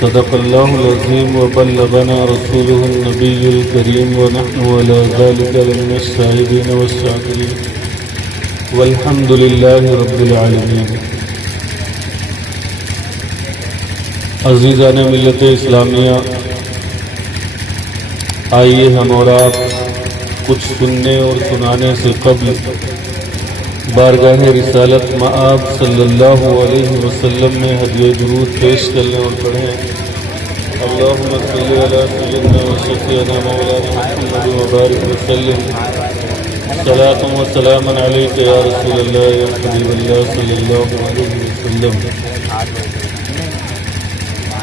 صدق الله العظيم وبلغنا رسوله النبي الكريم ونحن على ذلك لمن الشاهدين والشاكرين والحمد لله رب العالمين۔ عزیزان ملت اسلامیہ، آئیے ہم اور آپ کچھ سننے اور سنانے سے قبل بارگاہ رسالت مآب صلی اللہ علیہ وسلم میں ہدیہ درود پیش کر لیں اور پڑھیں۔ اللہم صلی علی سیدنا و شفیعنا مولانا محمد وبارک وسلم، صلاۃ و سلام علیک یا رسول اللہ یا حبیب اللہ صلی اللہ علیہ وسلم۔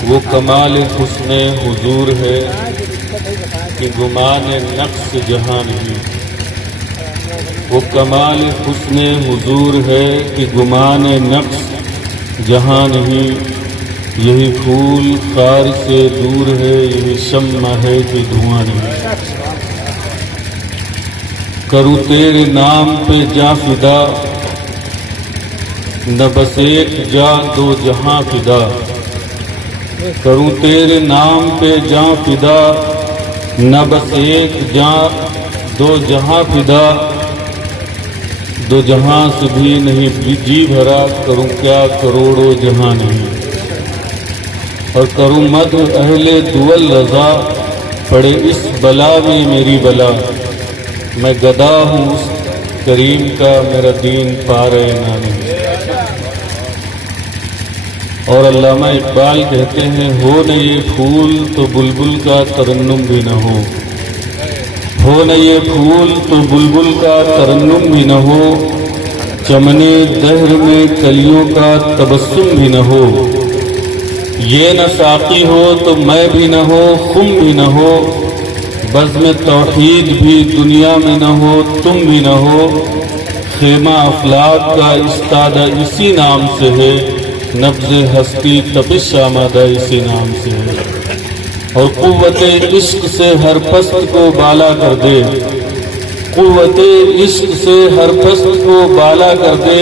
وہ کمال حسن حضور ہے کہ گمان نقص جہاں نہیں، وہ کمال حسن حضور ہے کہ گمان نقص جہاں نہیں۔ یہی پھول خار سے دور ہے، یہی شمع ہے کہ دھواں نہیں۔ کروں تیرے نام پہ جاں فدا، نہ بس ایک جاں دو جہاں فدا۔ کروں تیرے نام پہ جاں فدا، نہ بس ایک جاں دو جہاں فدا۔ دو جہاں سے بھی نہیں جی بھرا، کروں کیا کروڑوں جہاں نہیں۔ اور کروں مدح اہل دول رضا، پڑے اس بلا میں میری بلا۔ میں گدا ہوں اس کریم کا، میرا دین پارے نہ نہیں۔ اور علامہ اقبال کہتے ہیں، ہو نہ یہ پھول تو بلبل کا ترنم بھی نہ ہو، ہو نہ یہ پھول تو بلبل کا ترنم بھی نہ ہو، چمنے دہر میں کلیوں کا تبسم بھی نہ ہو۔ یہ نہ ساقی ہو تو میں بھی نہ ہو، خم بھی نہ ہو، بزم توحید بھی دنیا میں نہ ہو، تم بھی نہ ہو۔ خیمہ افلاک کا استادہ اسی نام سے ہے، نبض ہستی تپش آمادہ اسی نام سے ہے۔ اور قوت عشق سے ہر پست کو بالا کر دے، قوت عشق سے ہر پست کو بالا کر دے،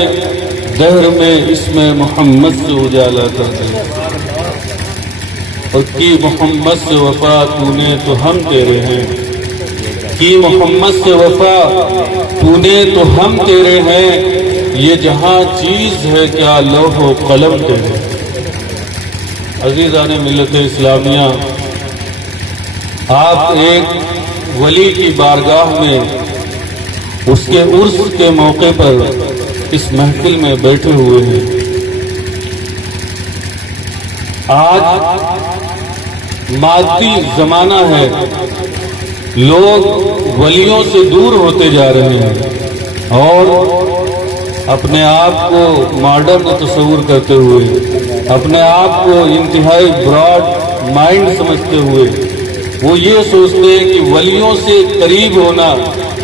دہر میں اسم محمد سے اجالا کر دے۔ اور کی محمد سے وفا تو نے تو ہم تیرے ہیں، کی محمد سے وفا تو نے تو ہم تیرے ہیں، یہ جہاں چیز ہے کیا لوح و قلم تیرے۔ عزیزان ملت اسلامیہ، آپ ایک ولی کی بارگاہ میں اس کے عرس کے موقع پر اس محفل میں بیٹھے ہوئے ہیں۔ آج مادی زمانہ ہے، لوگ ولیوں سے دور ہوتے جا رہے ہیں اور اپنے آپ کو ماڈرن تصور کرتے ہوئے، اپنے آپ کو انتہائی براڈ مائنڈ سمجھتے ہوئے وہ یہ سوچتے ہیں کہ ولیوں سے قریب ہونا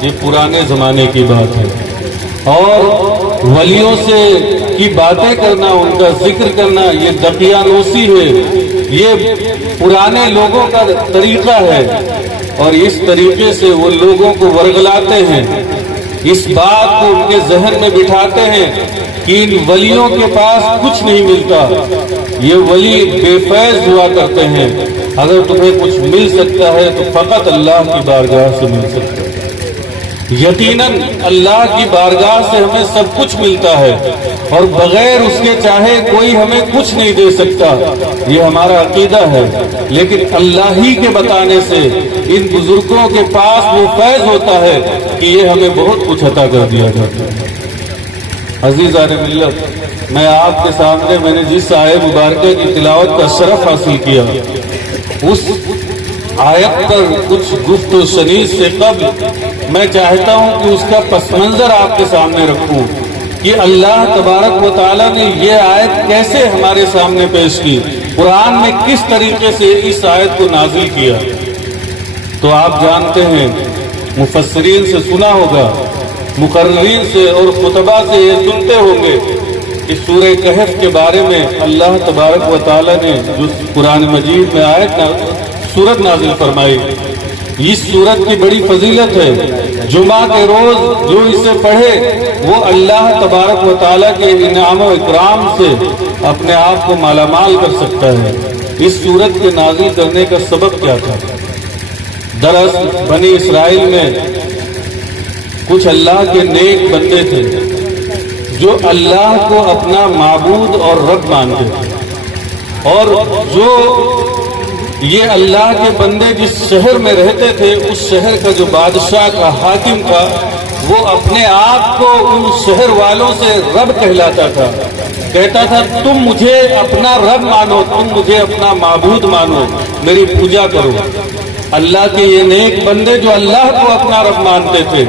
یہ پرانے زمانے کی بات ہے، اور ولیوں سے کی باتیں کرنا، ان کا ذکر کرنا یہ دقیانوسی ہے، یہ پرانے لوگوں کا طریقہ ہے۔ اور اس طریقے سے وہ لوگوں کو ورغلاتے ہیں، اس بات کو ان کے ذہن میں بٹھاتے ہیں کہ ان ولیوں کے پاس کچھ نہیں ملتا، یہ ولی بے فیض ہوا کرتے ہیں، اگر تمہیں کچھ مل سکتا ہے تو فقط اللہ کی بارگاہ سے مل سکتا ہے۔ یقیناً اللہ کی بارگاہ سے ہمیں سب کچھ ملتا ہے، اور بغیر اس کے چاہے کوئی ہمیں کچھ نہیں دے سکتا، یہ ہمارا عقیدہ ہے۔ لیکن اللہ ہی کے بتانے سے ان بزرگوں کے پاس وہ فیض ہوتا ہے کہ یہ ہمیں بہت کچھ عطا کر دیا جاتا ہے۔ عزیزان ملت، میں آپ کے سامنے میں نے جس آیت مبارکہ کی تلاوت کا شرف حاصل کیا، اس آیت پر کچھ گفت و شنید سے قبل میں چاہتا ہوں کہ اس کا پس منظر آپ کے سامنے رکھوں کہ اللہ تبارک و تعالیٰ نے یہ آیت کیسے ہمارے سامنے پیش کی، قرآن میں کس طریقے سے اس آیت کو نازل کیا۔ تو آپ جانتے ہیں، مفسرین سے سنا ہوگا، مقررین سے اور خطبہ سے یہ سنتے ہوں گے کہ سورہ کہف کے بارے میں اللہ تبارک و تعالیٰ نے جو قرآن مجید میں سورت نازل فرمائی، اس سورت کی بڑی فضیلت ہے۔ جمعہ کے روز جو اسے پڑھے وہ اللہ تبارک و تعالیٰ کے انعام و اکرام سے اپنے آپ کو مالا مال کر سکتا ہے۔ اس صورت کے نازل کرنے کا سبب کیا تھا؟ دراصل بنی اسرائیل میں کچھ اللہ کے نیک بندے تھے جو اللہ کو اپنا معبود اور رب مانتے تھے، اور جو یہ اللہ کے بندے جس شہر میں رہتے تھے اس شہر کا جو بادشاہ کا حاکم تھا وہ اپنے آپ کو ان شہر والوں سے رب کہلاتا تھا، کہتا تھا تم مجھے اپنا رب مانو، تم مجھے اپنا معبود مانو، میری پوجا کرو۔ اللہ کے یہ نیک بندے جو اللہ کو اپنا رب مانتے تھے،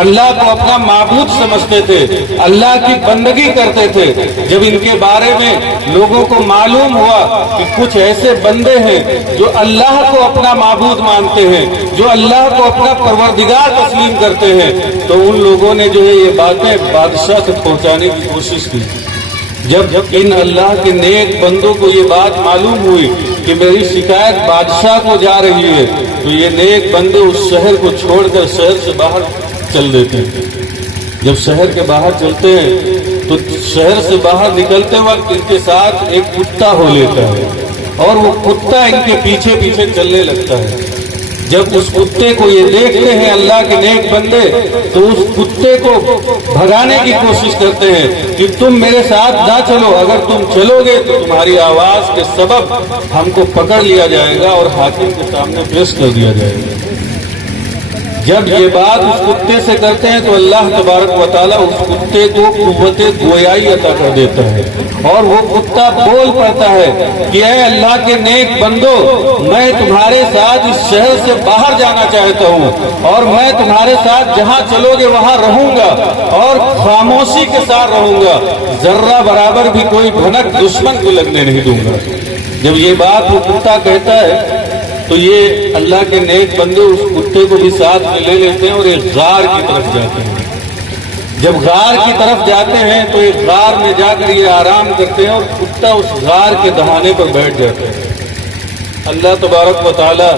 اللہ کو اپنا معبود سمجھتے تھے، اللہ کی بندگی کرتے تھے، جب ان کے بارے میں لوگوں کو معلوم ہوا کہ کچھ ایسے بندے ہیں جو اللہ کو اپنا معبود مانتے ہیں، جو اللہ کو اپنا پروردگار تسلیم کرتے ہیں، تو ان لوگوں نے جو ہے یہ باتیں بادشاہ تک پہنچانے کی کوشش کی۔ جب ان اللہ کے نیک بندوں کو یہ بات معلوم ہوئی کہ میری شکایت بادشاہ کو جا رہی ہے، تو یہ نیک بندے اس شہر کو چھوڑ کر شہر سے باہر چل دیتے ہیں۔ جب شہر کے باہر چلتے ہیں تو شہر سے باہر نکلتے وقت ان کے ساتھ ایک کتا ہو لیتا ہے، اور وہ کتا ان کے پیچھے پیچھے چلنے لگتا ہے۔ جب اس کتے کو یہ دیکھتے ہیں اللہ کے نیک بندے تو اس کتے کو بھگانے کی کوشش کرتے ہیں کہ تم میرے ساتھ نہ چلو، اگر تم چلو گے تو تمہاری آواز کے سبب ہم کو پکڑ لیا جائے گا اور حاکم کے سامنے پیش کر دیا جائے گا۔ جب یہ بات اس کتے سے کرتے ہیں تو اللہ تبارک و تعالیٰ اس کتے کو قوت گویائی عطا کر دیتا ہے، اور وہ کتا بول پڑتا ہے کہ اے اللہ کے نیک بندو، میں تمہارے ساتھ اس شہر سے باہر جانا چاہتا ہوں، اور میں تمہارے ساتھ جہاں چلو گے وہاں رہوں گا، اور خاموشی کے ساتھ رہوں گا، ذرہ برابر بھی کوئی بھنک دشمن کو لگنے نہیں دوں گا۔ جب یہ بات وہ کتا کہتا ہے تو یہ اللہ کے نیک بندے اس کتے کو بھی ساتھ میں لے لیتے ہیں اور ایک غار کی طرف جاتے ہیں۔ جب غار کی طرف جاتے ہیں تو ایک غار میں جا کر یہ آرام کرتے ہیں، اور کتا اس غار کے دہانے پر بیٹھ جاتا ہے۔ اللہ تبارک و تعالیٰ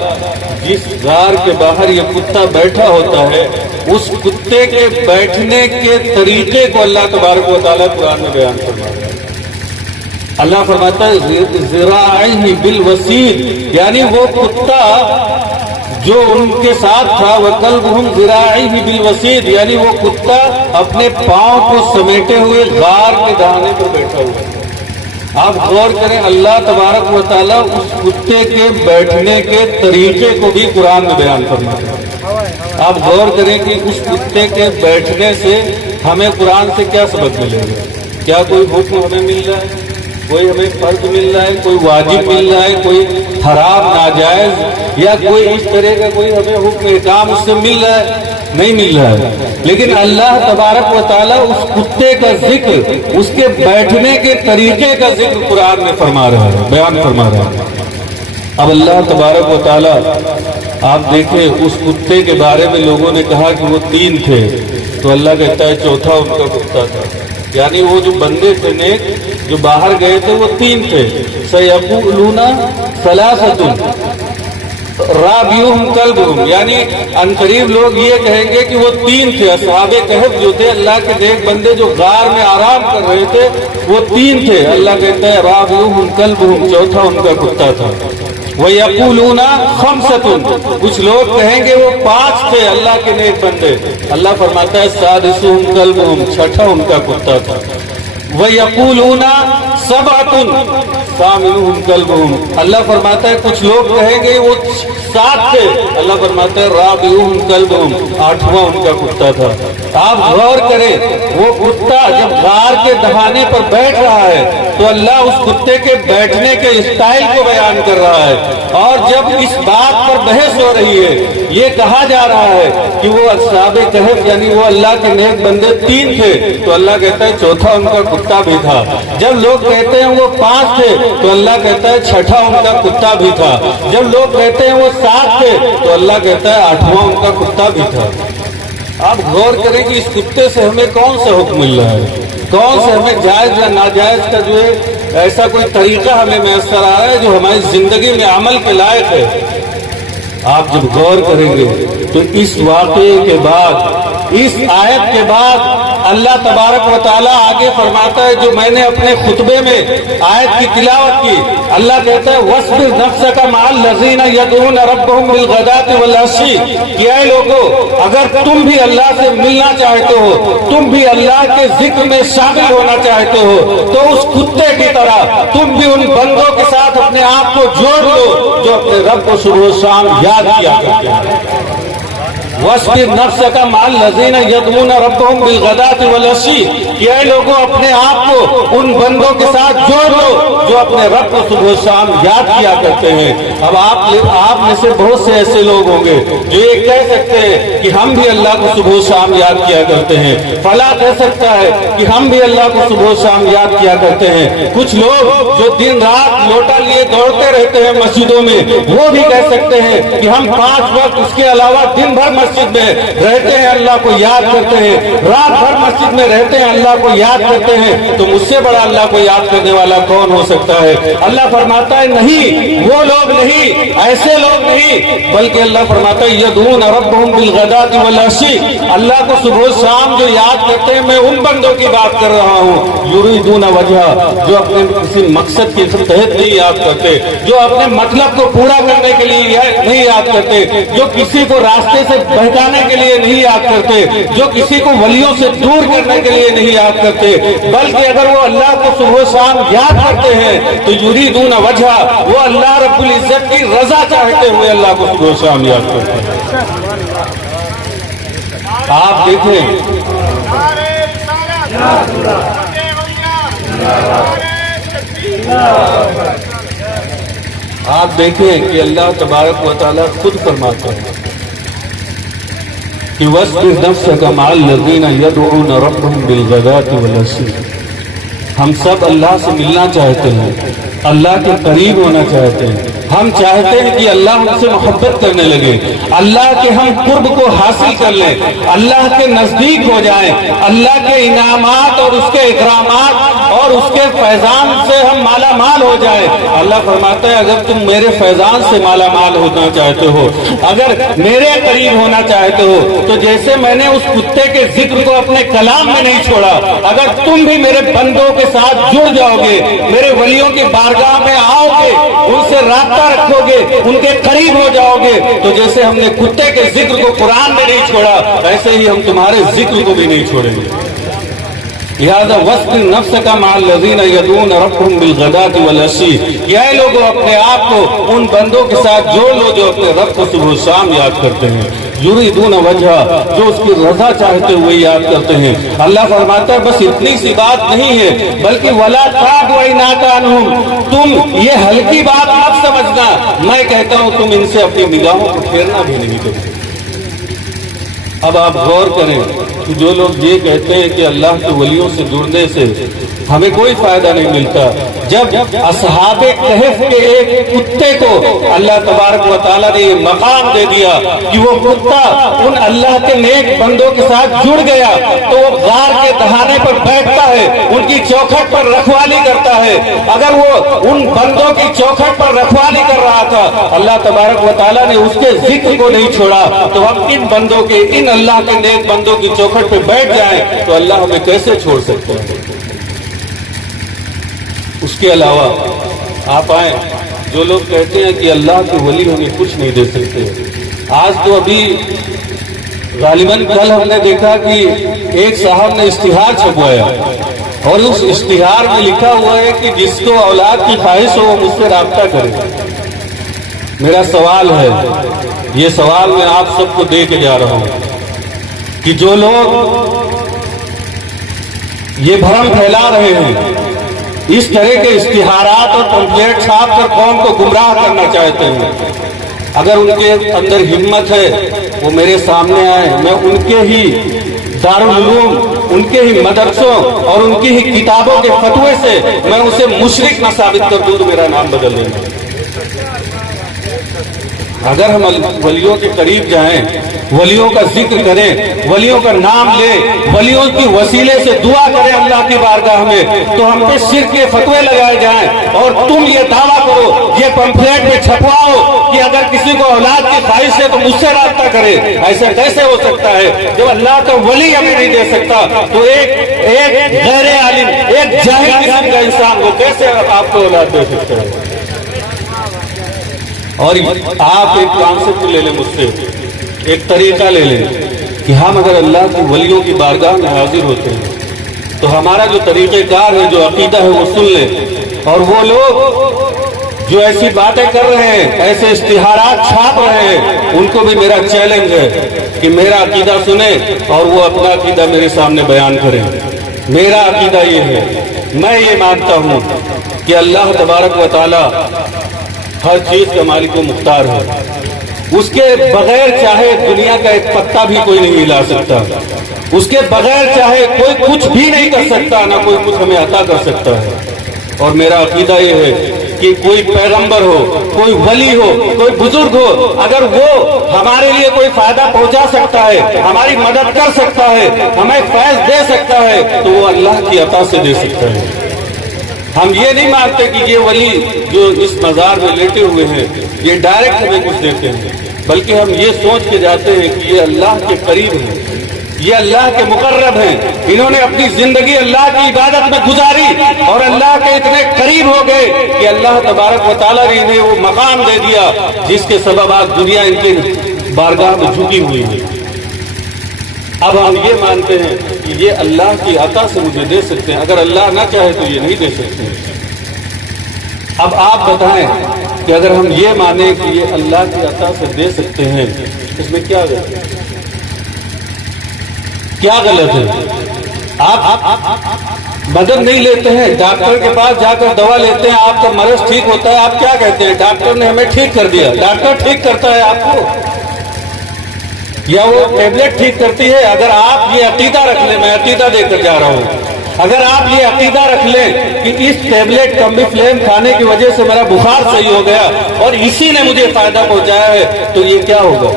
جس غار کے باہر یہ کتا بیٹھا ہوتا ہے اس کتے کے بیٹھنے کے طریقے کو اللہ تبارک و تعالیٰ قرآن میں بیان فرماتا ہے۔ اللہ فرماتا ہے ذراعیہ بالوسید، یعنی وہ کتا جو ان کے ساتھ تھا، وَكَلْبُهُمْ ذِرَاعِهِ بِالْوَسِيدِ، یعنی وہ کتا اپنے پاؤں کو سمیٹے ہوئے غار کے دہانے پر بیٹھا ہوا ہے۔ آپ غور کریں، اللہ تبارک و تعالیٰ اس کتے کے بیٹھنے کے طریقے کو بھی قرآن میں بیان فرماتا ہے۔ آپ غور کریں کہ اس کتے کے بیٹھنے سے ہمیں قرآن سے کیا سبق ملے گا؟ کیا کوئی حکم ہمیں مل رہا ہے؟ کوئی ہمیں فرض مل رہا ہے، کوئی واجب مل رہا ہے، کوئی حرام ناجائز یا کوئی اس طرح کا کوئی ہمیں حکم احکام اس سے مل رہا ہے؟ نہیں مل رہا ہے۔ لیکن اللہ تبارک و تعالیٰ اس کتے کا ذکر، اس کے بیٹھنے کے طریقے کا ذکر قرآن میں فرما رہا ہے، بیان فرما رہا ہے۔ اب اللہ تبارک و تعالیٰ آپ دیکھیں اس کتے کے بارے میں لوگوں نے کہا کہ وہ 3 تھے، تو اللہ کہتا ہے چوتھا ان کا کتا تھا، یعنی وہ جو بندے تھے نیک جو باہر گئے تھے وہ 3 تھے۔ سَيَقُولُونَ ثَلَاثَةٌ رَابِعُهُمْ كَلْبُهُمْ، یعنی عنقریب لوگ یہ کہیں گے کہ وہ 3 تھے۔ اصحاب کہف جو تھے، اللہ کے نیک بندے جو غار میں آرام کر رہے تھے، وہ 3 تھے۔ اللہ کہتا ہے رَابِعُهُمْ كَلْبُهُمْ، چوتھا ان کا کتا تھا۔ وَيَقُولُونَ خَمْسَةٌ، کچھ لوگ کہیں گے وہ 5 تھے اللہ کے نیک بندے۔ اللہ فرماتا ہے سَادِسُهُمْ كَلْبُهُمْ، چھٹا ان کا کتا تھا۔ وَيَقُولُونَ سَبْعَةٌ ثَامِنُهُمْ كَلْبُهُمْ، اللہ فرماتا ہے کچھ لوگ کہیں گے وہ 7 تھے۔ اللہ فرماتا ہے رَابِعُهُمْ كَلْبُهُمْ، 8واں ان کا کتا تھا۔ آپ غور کریں، وہ کتا جب غار کے دہانے پر بیٹھ رہا ہے تو اللہ اس کتے کے بیٹھنے کے اسٹائل کو بیان کر رہا ہے، اور جب اس بات پر بحث ہو رہی ہے، یہ کہا جا رہا ہے کہ وہ اصحاب کہف یعنی وہ اللہ کے نیک بندے 3 تھے، تو اللہ کہتا ہے چوتھا ان کا کتا بھی تھا۔ جب لوگ کہتے ہیں وہ 5 تھے تو اللہ کہتا ہے چھٹا ان کا کتا بھی تھا۔ جب لوگ کہتے ہیں وہ 7 تھے تو اللہ کہتا ہے 8واں ان کا کتا بھی تھا۔ آپ غور کریں کہ اس کتے سے ہمیں کون سا حکم مل رہا ہے، کون سے ہمیں جائز یا ناجائز کا جو ہے ایسا کوئی طریقہ ہمیں میسر آ رہا ہے جو ہماری زندگی میں عمل کے لائق ہے۔ آپ جب غور کریں گے تو اس واقعے کے بعد، اس آیت کے بعد اللہ تبارک و تعالیٰ آگے فرماتا ہے جو میں نے اپنے خطبے میں آیت کی تلاوت کی، اللہ کہتا ہے وَاصْبِرْ نَفْسَكَ مَعَ الَّذِينَ يَدْعُونَ رَبَّهُمْ بِالْغَدَاةِ وَالْعَشِيِّ کہ اے لوگو اگر تم بھی اللہ سے ملنا چاہتے ہو، تم بھی اللہ کے ذکر میں شامل ہونا چاہتے ہو، تو اس کتے کی طرح تم بھی ان بندوں کے ساتھ اپنے آپ کو جوڑ لو جو اپنے رب کو صبح و شام یاد کیا کرتے ہیں۔ وَاصْبِرْ نَفْسَكَ مَعَ الَّذِينَ يَدْعُونَ رَبَّهُمْ بِالْغَدَاةِ وَالْعَشِيِّ کہ اے لوگوں اپنے آپ کو ان بندوں کے ساتھ جوڑ لو جو اپنے رب کو صبح و شام یاد کیا کرتے ہیں۔ اب آپ میں سے بہت سے ایسے لوگ ہوں گے جو یہ کہہ سکتے ہیں کہ ہم بھی اللہ کو صبح و شام یاد کیا کرتے ہیں، فلاں کہہ سکتا ہے کہ ہم بھی اللہ کو صبح و شام یاد کیا کرتے ہیں، کچھ لوگ جو دن رات لوٹا لیے دوڑتے رہتے ہیں مسجدوں میں وہ بھی کہہ سکتے ہیں کہ ہم 5 وقت اس کے علاوہ دن بھر مسجد میں رہتے ہیں، اللہ کو یاد کرتے ہیں، رات بھر مسجد میں رہتے ہیں، اللہ کو یاد کرتے ہیں، تو مجھ سے بڑا اللہ کو یاد کرنے والا کون ہو سکتا ہے؟ اللہ فرماتا ہے نہیں، وہ لوگ نہیں، ایسے لوگ نہیں، بلکہ اللہ فرماتا ہے یدعون ربهم بالغداة والعشی، اللہ کو صبح و شام جو یاد کرتے ہیں میں ان بندوں کی بات کر رہا ہوں، یریدون وجہ جو اپنے کسی مقصد کے تحت نہیں یاد کرتے، جو اپنے مطلب کو پورا کرنے کے لیے نہیں یاد کرتے، جو کسی کو راستے سے بہکانے کے لیے نہیں یاد کرتے، جو کسی کو ولیوں سے دور کرنے کے لیے نہیں یاد کرتے، بلکہ اگر وہ اللہ کو صبح و شام یاد کرتے ہیں تو یریدون وجہ وہ اللہ رب العزت کی رضا چاہتے ہوئے اللہ کو صبح و شام یاد کرتے ہیں۔ آپ دیکھیں کہ اللہ تبارک و تعالیٰ خود فرماتا ہے کہ وَاصْبِرْ نَفْسَكَ مَعَ الَّذِينَ يَدْعُونَ رَبَّهُمْ بِالْغَدَاةِ وَالْعَشِيِّ ہم سب اللہ سے ملنا چاہتے ہیں، اللہ کے قریب ہونا چاہتے ہیں، ہم چاہتے ہیں کہ اللہ ہم سے محبت کرنے لگے، اللہ کے ہم قرب کو حاصل کر لیں، اللہ کے نزدیک ہو جائیں، اللہ کے انعامات اور اس کے اکرامات اور اس کے فیضان سے ہم مالا مال ہو جائیں۔ اللہ فرماتا ہے اگر تم میرے فیضان سے مالا مال ہونا چاہتے ہو، اگر میرے قریب ہونا چاہتے ہو، تو جیسے میں نے اس کتے کے ذکر کو اپنے کلام میں نہیں چھوڑا، اگر تم بھی میرے بندوں کے ساتھ جڑ جاؤ گے، میرے ولیوں کی بارگاہ میں آؤ گے، ان سے رابطہ رکھو گے، ان کے قریب ہو جاؤ گے، تو جیسے ہم نے کتے کے ذکر کو قرآن میں نہیں چھوڑا ایسے ہی ہم تمہارے ذکر کو بھی نہیں چھوڑیں گے۔ لہذا وَاصْبِرْ نَفْسَكَ مَعَ الَّذِينَ يَدْعُونَ رَبَّهُمْ بِالْغَدَاةِ وَالْعَشِيِّ کہ اے لوگوں اپنے آپ کو ان بندوں کے ساتھ جوڑ لو جو اپنے رب کو صبح و شام یاد کرتے ہیں، یریدون وجہ جو اس کی رضا چاہتے ہوئے یاد کرتے ہیں۔ اللہ فرماتا ہے بس اتنی سی بات نہیں ہے بلکہ وَلَا تَعْدُ عَيْنَاكَ عَنْهُمْ تم یہ ہلکی بات مت سمجھنا، میں کہتا ہوں تم ان سے اپنی نگاہوں کو پھیرنا بھی نہیں کرتے۔ اب آپ غور کریں کہ جو لوگ یہ کہتے ہیں کہ اللہ کے ولیوں سے جڑنے سے ہمیں کوئی فائدہ نہیں ملتا، جب اصحاب کہف کے ایک کتے کو اللہ تبارک و تعالیٰ نے یہ مقام دے دیا کہ وہ کتا ان اللہ کے نیک بندوں کے ساتھ جڑ گیا تو وہ غار کے دہانے پر بیٹھتا ہے، ان کی چوکھٹ پر رکھوالی کرتا ہے، اگر وہ ان بندوں کی چوکھٹ پر رکھوالی کر رہا تھا اللہ تبارک و تعالیٰ نے اس کے ذکر کو نہیں چھوڑا، تو ہم ان بندوں کے ان اللہ کے نیک بندوں کی چوکھٹ پہ بیٹھ جائیں تو اللہ ہمیں کیسے چھوڑ سکتے ہیں؟ اس کے علاوہ آپ آئیں جو لوگ کہتے ہیں کہ اللہ کے ولی ہمیں کچھ نہیں دے سکتے، آج تو ابھی غالباً کل ہم نے دیکھا کہ ایک صاحب نے اشتہار چھپوایا اور اس اشتہار میں لکھا ہوا ہے کہ جس کو اولاد کی خواہش ہو وہ مجھ سے رابطہ کرے۔ میرا سوال ہے، یہ سوال میں آپ سب کو دے کے جا رہا ہوں کہ جو لوگ یہ بھرم پھیلا رہے ہیں، اس طرح کے اشتہارات اور پمفلیٹ چھاپ کر قوم کو گمراہ کرنا چاہتے ہیں، اگر ان کے اندر ہمت ہے وہ میرے سامنے آئے، میں ان کے ہی دارالعلوم، ان کے ہی مدرسوں اور ان کی ہی کتابوں کے فتوے سے میں اسے مشرک نہ ثابت کر دوں تو میرا نام بدل دیں گے۔ اگر ہم ولیوں کے قریب جائیں، ولیوں کا ذکر کریں، ولیوں کا نام لیں، ولیوں کی وسیلے سے دعا کریں اللہ کی بارگاہ میں، تو ہم پہ شرک کے فتوے لگائے جائیں اور تم یہ دعویٰ کرو، یہ پمفلیٹ میں چھپواؤ کہ اگر کسی کو اولاد کی خواہش ہے تو مجھ سے رابطہ کرے۔ ایسا کیسے ہو سکتا ہے؟ جب اللہ کا ولی ہمیں نہیں دے سکتا تو ایک غیر عالم، ایک جاہل قسم کا انسان وہ کیسے آپ کو اولاد دے سکتا ہے؟ اور آپ ایک کانسیپٹ لے لیں مجھ سے، ایک طریقہ لے لیں کہ ہم اگر اللہ کے ولیوں کی بارگاہ میں حاضر ہوتے ہیں تو ہمارا جو طریقہ کار ہے، جو عقیدہ ہے وہ سن لیں، اور وہ لوگ جو ایسی باتیں کر رہے ہیں، ایسے اشتہارات چھاپ رہے ہیں، ان کو بھی میرا چیلنج ہے کہ میرا عقیدہ سنیں اور وہ اپنا عقیدہ میرے سامنے بیان کریں۔ میرا عقیدہ یہ ہے، میں یہ مانتا ہوں کہ اللہ تبارک و تعالی ہر چیز کا مالک و مختار ہے، اس کے بغیر چاہے دنیا کا ایک پتا بھی کوئی نہیں ہلا سکتا، اس کے بغیر چاہے کوئی کچھ بھی نہیں کر سکتا، نہ کوئی کچھ ہمیں عطا کر سکتا ہے۔ اور میرا عقیدہ یہ ہے کہ کوئی پیغمبر ہو، کوئی ولی ہو، کوئی بزرگ ہو، اگر وہ ہمارے لیے کوئی فائدہ پہنچا سکتا ہے، ہماری مدد کر سکتا ہے، ہمیں فیض دے سکتا ہے، تو وہ اللہ کی عطا سے دے سکتا ہے۔ ہم یہ نہیں مانتے کہ یہ ولی جو اس مزار میں لیٹے ہوئے ہیں یہ ڈائریکٹ ہمیں کچھ دیتے ہیں، بلکہ ہم یہ سوچ کے جاتے ہیں کہ یہ اللہ کے قریب ہیں، یہ اللہ کے مقرب ہیں، انہوں نے اپنی زندگی اللہ کی عبادت میں گزاری اور اللہ کے اتنے قریب ہو گئے کہ اللہ تبارک و تعالیٰ نے انہیں وہ مقام دے دیا جس کے سبب آج دنیا ان کے بارگاہ میں جھکی ہوئی ہے۔ اب ہم یہ مانتے ہیں کہ یہ اللہ کی عطا سے مجھے دے سکتے ہیں، اگر اللہ نہ چاہے تو یہ نہیں دے سکتے۔ اب آپ بتائیں کہ اگر ہم یہ مانیں کہ یہ اللہ کی عطا سے دے سکتے ہیں، اس میں کیا غلط ہے؟ کیا غلط ہے؟ آپ مدد نہیں لیتے ہیں، ڈاکٹر کے پاس جا کر دوا لیتے ہیں، آپ کا مرض ٹھیک ہوتا ہے، آپ کیا کہتے ہیں؟ ڈاکٹر نے ہمیں ٹھیک کر دیا۔ ڈاکٹر ٹھیک کرتا ہے آپ کو یا وہ ٹیبلٹ ٹھیک کرتی ہے؟ اگر آپ یہ عقیدہ رکھ لیں، میں عقیدہ دے کر جا رہا ہوں، اگر آپ یہ عقیدہ رکھ لیں کہ اس ٹیبلٹ کمبی فلیم کھانے کی وجہ سے میرا بخار صحیح ہو گیا اور اسی نے مجھے فائدہ پہنچایا ہے، تو یہ کیا ہوگا؟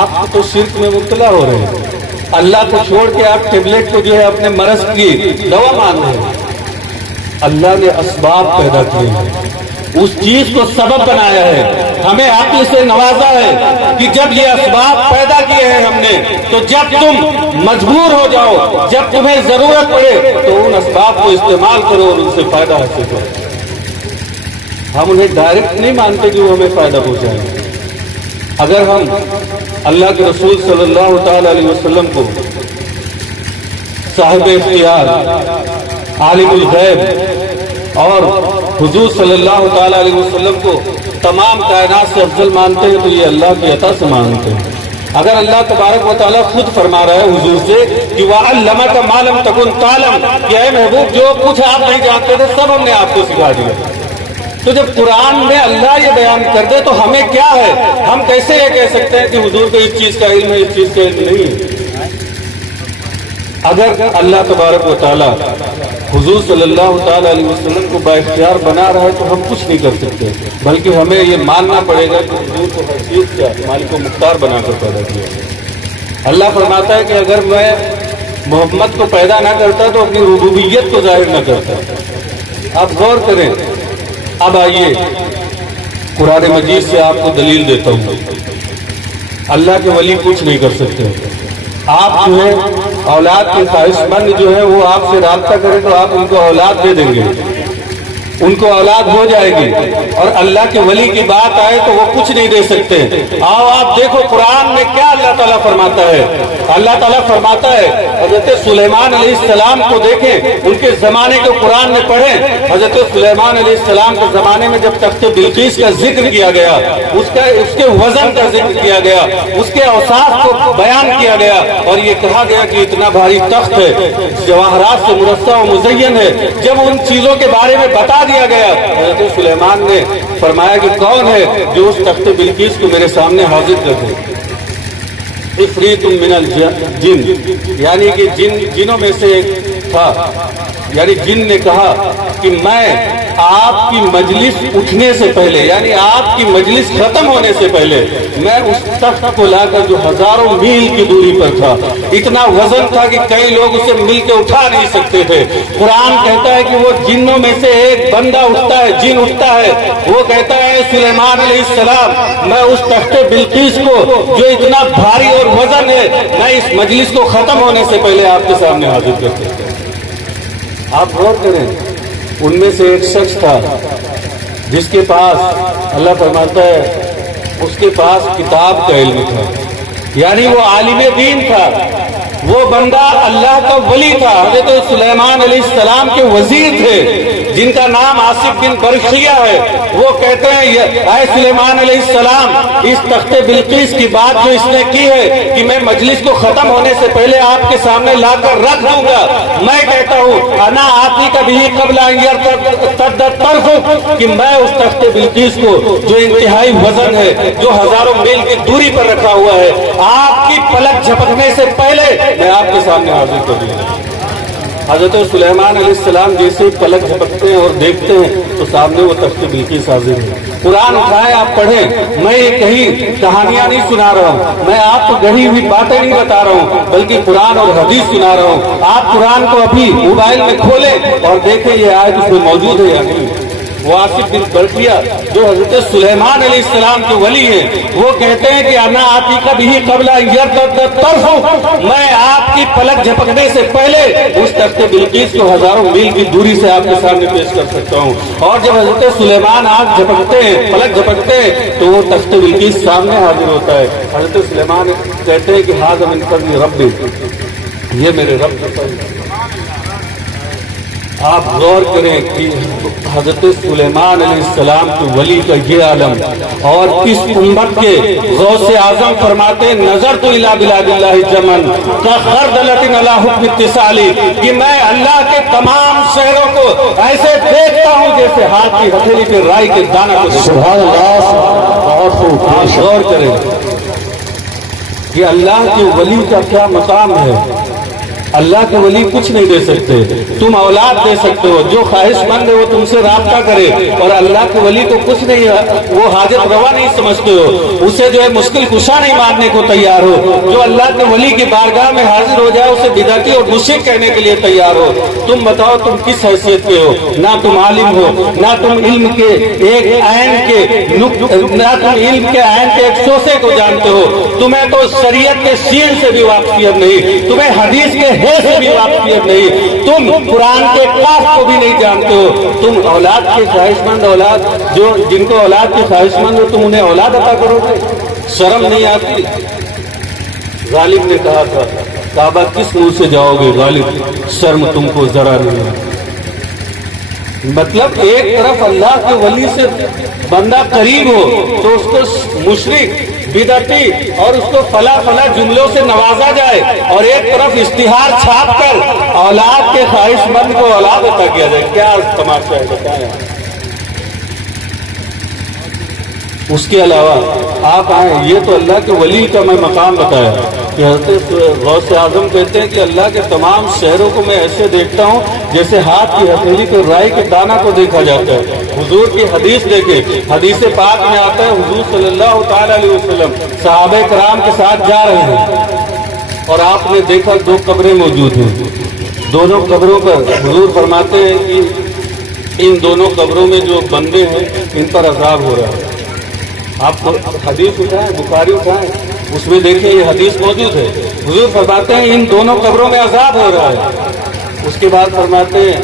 آپ تو شرک میں مبتلا ہو رہے ہیں۔ اللہ کو چھوڑ کے آپ ٹیبلٹ کو جو ہے اپنے مرض کی دوا مان رہے ہیں۔ اللہ نے اسباب پیدا کیے ہیں، اس چیز کو سبب بنایا ہے، ہمیں عقل سے نوازا ہے کہ جب یہ اسباب پیدا کیے ہیں ہم نے، تو جب تم مجبور ہو جاؤ، جب تمہیں ضرورت پڑے تو ان اسباب کو استعمال کرو اور ان سے فائدہ حاصل کرو۔ ہم انہیں ڈائریکٹ نہیں مانتے کہ وہ ہمیں فائدہ پہنچائیں۔ اگر ہم اللہ کے رسول صلی اللہ تعالی علیہ وسلم کو صاحب اختیار، عالم الغیب اور حضور صلی اللہ تعالی علیہ وسلم کو تمام کائنات سے افضل مانتے ہیں تو یہ اللہ کی عطا سے مانتے ہیں۔ اگر اللہ تبارک و تعالیٰ خود فرما رہا ہے حضور سے کہ وَعَلَّمَكَ مَا لَمْ تَكُنْ تَعْلَمْ، کہ اے محبوب جو کچھ آپ نہیں جانتے تھے سب ہم نے آپ کو سکھا دیا، تو جب قرآن میں اللہ یہ بیان کر دے تو ہمیں کیا ہے؟ ہم کیسے یہ کہہ سکتے ہیں کہ حضور کو اس چیز کا علم ہے، اس چیز کا علم نہیں ہے؟ اگر اللہ تبارک و تعالیٰ حضور صلی اللہ تعالی علیہ وسلم کو بااختیار بنا رہا ہے تو ہم کچھ نہیں کر سکتے، بلکہ ہمیں یہ ماننا پڑے گا کہ حضور کو ہر چیز کا مالک و مختار بنا کر پیدا کیا۔ اللہ فرماتا ہے کہ اگر میں محمد کو پیدا نہ کرتا تو اپنی ربوبیت کو ظاہر نہ کرتا۔ آپ غور کریں۔ اب آئیے قرآن مجید سے آپ کو دلیل دیتا ہوں۔ اللہ کے ولی کچھ نہیں کر سکتے۔ آپ جو ہے اولاد کے خواہش مند جو ہے وہ آپ سے رابطہ کرے تو آپ ان کو اولاد دے دیں گے، ان کو اولاد ہو جائے گی، اور اللہ کے ولی کی بات آئے تو وہ کچھ نہیں دے سکتے۔ آؤ آپ دیکھو قرآن میں کیا اللہ تعالیٰ فرماتا ہے۔ اللہ تعالیٰ فرماتا ہے، حضرت سلیمان علیہ السلام کو دیکھیں، ان کے زمانے کو قرآن میں پڑھیں۔ حضرت سلیمان علیہ السلام کے زمانے میں جب تخت بلقیس کا ذکر کیا گیا، اس کے وزن کا ذکر کیا گیا، اس کے اوصاف کو بیان کیا گیا، اور یہ کہا گیا کہ اتنا بھاری تخت ہے، جواہرات سے مرصع و مزین ہے۔ جب ان چیزوں کے بارے میں بتا دیا گیا، حضرت سلیمان نے فرمایا کہ کون ہے جو اس تخت بلقیس کو میرے سامنے حاضر کر دے؟ عفریت من الجن، یعنی کہ جنوں میں سے ایک تھا یعنی جن نے کہا کہ میں آپ کی مجلس اٹھنے سے پہلے، یعنی آپ کی مجلس ختم ہونے سے پہلے، میں اس تخت کو لا کر جو ہزاروں میل کی دوری پر تھا، اتنا وزن تھا کہ کئی لوگ اسے مل کے اٹھا نہیں سکتے تھے۔ قرآن کہتا ہے کہ وہ جنوں میں سے ایک بندہ اٹھتا ہے، جن اٹھتا ہے، وہ کہتا ہے سلیمان علیہ السلام میں اس تخت بلقیس کو جو اتنا بھاری اور وزن ہے، میں اس مجلس کو ختم ہونے سے پہلے آپ کے سامنے حاضر کر سکتا ہوں۔ آپ غور کریں، ان میں سے ایک شخص تھا جس کے پاس اللہ فرماتا ہے اس کے پاس کتاب کا علم تھا، یعنی وہ عالم دین تھا، وہ بندہ اللہ کا ولی تھا، حضرت سلیمان علیہ السلام کے وزیر تھے جن کا نام آصف بن برخیہ ہے۔ وہ کہتے ہیں اے سلیمان علیہ السلام، اس تخت بلقیس کی بات جو اس نے کی ہے کہ میں مجلس کو ختم ہونے سے پہلے آپ کے سامنے لا کر رکھ دوں گا، میں کہتا ہوں انا آتی کبھی قبل کہ میں اس تخت بلقیس کو جو انتہائی وزن ہے، جو ہزاروں میل کی دوری پر رکھا ہوا ہے، آپ کی پلک جھپکنے سے پہلے میں آپ کے سامنے حاضر کر دوں گا۔ حضرت سلیمان علیہ السلام جیسے پلک جھپکتے ہیں اور دیکھتے ہیں تو سامنے وہ تخت بلقیس حاضر ہے۔ قرآن اٹھائیں، آپ پڑھیں، میں یہ کہیں کہانیاں نہیں سنا رہا ہوں، میں آپ کو گڑھی ہوئی باتیں نہیں بتا رہا ہوں، بلکہ قرآن اور حدیث سنا رہا ہوں۔ آپ قرآن کو ابھی موبائل میں کھولیں اور دیکھیں یہ آیت اس میں موجود ہے یا نہیں۔ وہ آصف بن برخیہ جو حضرت سلیمان علیہ السلام کے ولی ہیں، وہ کہتے ہیں کہ انا آتی کبھی قبل میں آپ کی پلک جھپکنے سے پہلے اس تخت بلقیس کو ہزاروں میل کی دوری سے آپ کے سامنے پیش کر سکتا ہوں۔ اور جب حضرت سلیمان آنکھ جھپکتے ہیں، پلک جھپکتے ہیں، تو وہ تخت بلقیس سامنے حاضر ہوتا ہے۔ حضرت سلیمان کہتے ہیں کہ ھذا من فضل ربی، یہ میرے رب کا فضل ہے۔ آپ غور کریں کہ حضرت سلیمان علیہ السلام کے ولی کا یہ عالم، اور اس امت کے غوث اعظم فرماتے ہیں نظر تو الی بلاد اللہ جمن کخردلۃ علی حکم اتصالی، کہ میں اللہ کے تمام شہروں کو ایسے دیکھتا ہوں جیسے ہاتھ کی ہتھیلی پہ رائی کے دانے کو۔ سبحان اللہ، بہت خوب۔ آپ غور کریں کہ اللہ کے ولی کا کیا مقام ہے۔ اللہ کے ولی کچھ نہیں دے سکتے، تم اولاد دے سکتے ہو، جو خواہش مند ہے وہ تم سے رابطہ کرے، اور اللہ کے ولی کو کچھ نہیں، وہ حاجت روا نہیں سمجھتے ہو، اسے جو ہے مشکل کشا نہیں ماننے کو تیار ہو۔ جو اللہ کے ولی کی بارگاہ میں حاضر ہو جائے اسے بدعتی اور مشرک کہنے کے لیے تیار ہو۔ تم بتاؤ تم کس حیثیت کے ہو؟ نہ تم عالم ہو، نہ تم علم کے ایک عین کے نہ تم علم کے عین کے ایک شوسے کو جانتے ہو، تمہیں تو شریعت کے شین سے بھی واقفیت نہیں، تمہیں حدیث کے سے بھی واقفیت نہیں، تم قرآن کے قاف کو بھی نہیں جانتے ہو۔ تم اولاد کے خواہش مند، اولاد جو جن کو اولاد کی خواہش مند ہو، تم انہیں اولاد عطا کرو گے؟ شرم نہیں آتی؟ غالب نے کہا تھا کعبہ کس منہ سے جاؤ گے غالب، شرم تم کو ذرا نہیں آتی۔ مطلب ایک طرف اللہ کے ولی سے بندہ قریب ہو تو اس کو مشرک، بدعتی اور اس کو فلا فلا جملوں سے نوازا جائے، اور ایک طرف اشتہار چھاپ کر اولاد کے خواہش مند کو اولاد عطا کیا جائے۔ کیا تماشا ہے بتائیں۔ اس کے علاوہ آپ آئیں، یہ تو اللہ کے ولی کا میں مقام بتایا کہ حضرت غوث اعظم کہتے ہیں کہ اللہ کے تمام شہروں کو میں ایسے دیکھتا ہوں جیسے ہاتھ کی ہتھیلی کے رائی کے دانہ کو دیکھا جاتا ہے۔ حضور کی حدیث دیکھیں، حدیث پاک میں آتا ہے حضور صلی اللہ تعالی علیہ وسلم صحابہ کرام کے ساتھ جا رہے ہیں اور آپ نے دیکھا دو قبریں موجود ہیں، دونوں قبروں پر حضور فرماتے ہیں کہ ان دونوں قبروں میں جو بندے ہیں ان پر عذاب ہو رہا ہے۔ آپ حدیث اٹھائیں، بخاری اٹھائیں، اس میں دیکھیں یہ حدیث موجود ہے۔ حضور فرماتے ہیں ان دونوں قبروں میں عذاب ہو رہا ہے۔ اس کے بعد فرماتے ہیں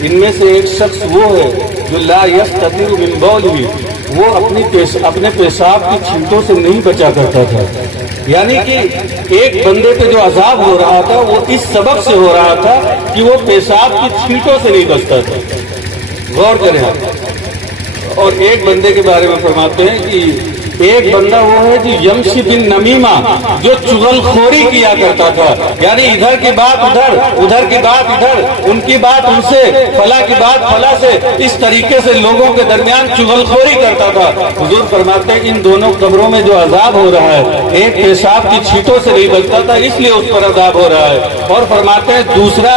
ان میں سے ایک شخص وہ ہے جو لا یستتر من بولہ، وہ اپنے پیشاب کی چھینٹوں سے نہیں بچا کرتا تھا۔ یعنی کہ ایک بندے پہ جو عذاب ہو رہا تھا وہ اس سبب سے ہو رہا تھا کہ وہ پیشاب کی چھینٹوں سے نہیں بچتا تھا۔ غور کریں آپ۔ اور ایک بندے کے بارے میں فرماتے ہیں کہ ایک بندہ وہ ہے جو یمشی بن نمیمہ، جو چغل خوری کیا کرتا تھا، یعنی ادھر کی بات ادھر، ادھر کی بات ادھر، ان کی بات ان سے، فلاں کی بات فلاں سے، اس طریقے سے لوگوں کے درمیان چغل خوری کرتا تھا۔ حضور فرماتے ہیں ان دونوں قبروں میں جو عذاب ہو رہا ہے، ایک پیشاب کی چھینٹوں سے نہیں بچتا تھا اس لیے اس پر عذاب ہو رہا ہے، اور فرماتے ہیں دوسرا